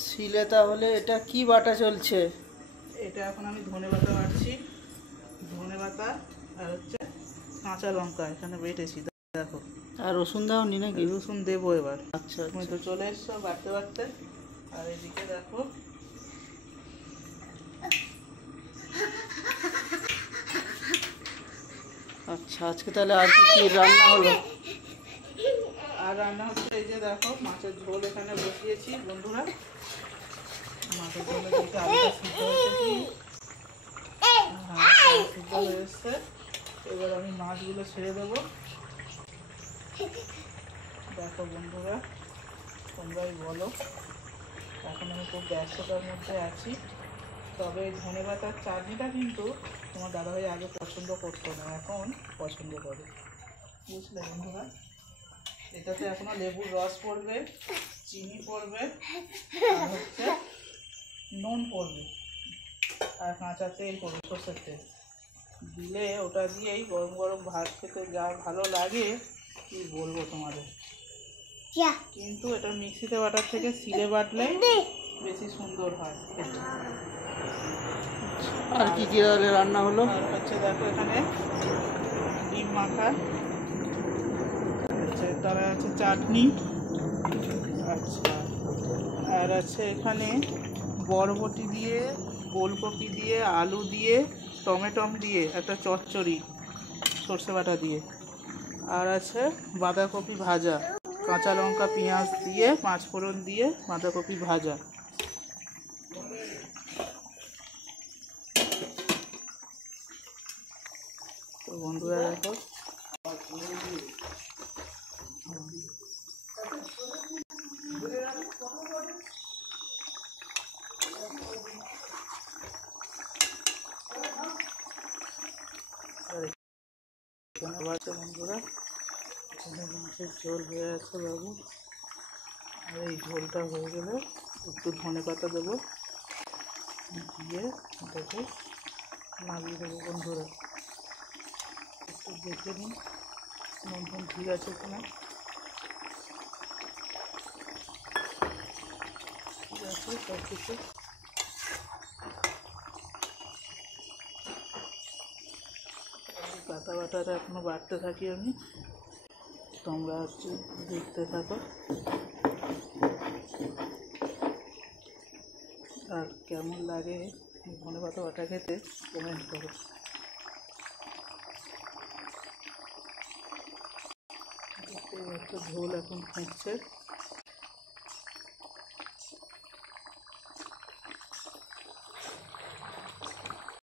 শিলে তাহলে এটা কি বাটা চলছে? এটা এখন আমি ধনেপাতা বাটছি। ধনেপাতা আর হচ্ছে কাঁচা লঙ্কা এখানে বেটেছি, দেখো। আর রসুন দাওনি নাকি? রসুন দেবো এবার। আচ্ছা তুমি তো চলে এসছো বাটতে বাটতে। আর এদিকে দেখো আচ্ছা, আজকে তাহলে আর কি কি রান্না হলো? আর রান্না হচ্ছে এই যে দেখো মাছের ঝোল এখানে বসিয়েছি বন্ধুরা। মাছের ঝোলে দিকে আলুটা সিদ্ধ হয়েছে কি সিদ্ধ হয়ে এসছে। এবার আমি মাছগুলো ছেড়ে দেবো। দেখো বন্ধুরা, তোমরাই বলো। এখন আমি খুব ব্যস্ততার মধ্যে আছি। তবে এই ধনেপাতার চাটনিটা কিন্তু তোমার দাদাভাই আগে পছন্দ করতো না, এখন পছন্দ করে, বুঝলে বন্ধুরা। এটাতে এখনো লেবুর রস পড়বে, চিনি পড়বে, আর হচ্ছে নুন পড়বে, আর কাঁচা তেল পড়বে, সর্ষের তেল দিলে ওটা দিয়েই গরম গরম ভাত খেতে যা ভালো লাগে কি বলবো তোমাদের। কিন্তু এটা মিক্সিতে বাটার থেকে শিলে বাটলে বেশি সুন্দর হয় খেতে। আর কি কি তাহলে রান্না হলো? আর হচ্ছে দেখো এখানে ডিম মাখা হচ্ছে, তারা আছে চাটনি। আচ্ছা, আর আছে এখানে বরবটি দিয়ে, ওলকপি দিয়ে, আলু দিয়ে, টমেটো দিয়ে একটা চচ্চড়ি সর্ষে বাটা দিয়ে। আর আছে বাঁধাকপি ভাজা, কাঁচা লঙ্কা পেঁয়াজ দিয়ে, পাঁচফোড়ন দিয়ে বাঁধাকপি ভাজা। তো বন্ধুরা দেখো বন্ধুরা, এখানে মাছের ঝোল হয়ে আছে বাবু। আর এই ঝোলটা হয়ে গেলে একটু ধনেপাতা দেবো, দিয়ে এটাকে নামিয়ে দেবো বন্ধুরা। একটু দেখে নিন নুন ঠিক আছে কিনা। ঠিক আছে সব কিছু। পাতা বাটাটা এখনো বাড়তে থাকি আমি, তোমরা হচ্ছে দেখতে থাকো। আর কেমন লাগে ধনেপাতা বাটা খেতে কমেন্ট করো। দেখতে পাচ্ছ ঝোল এখন ফুটছে।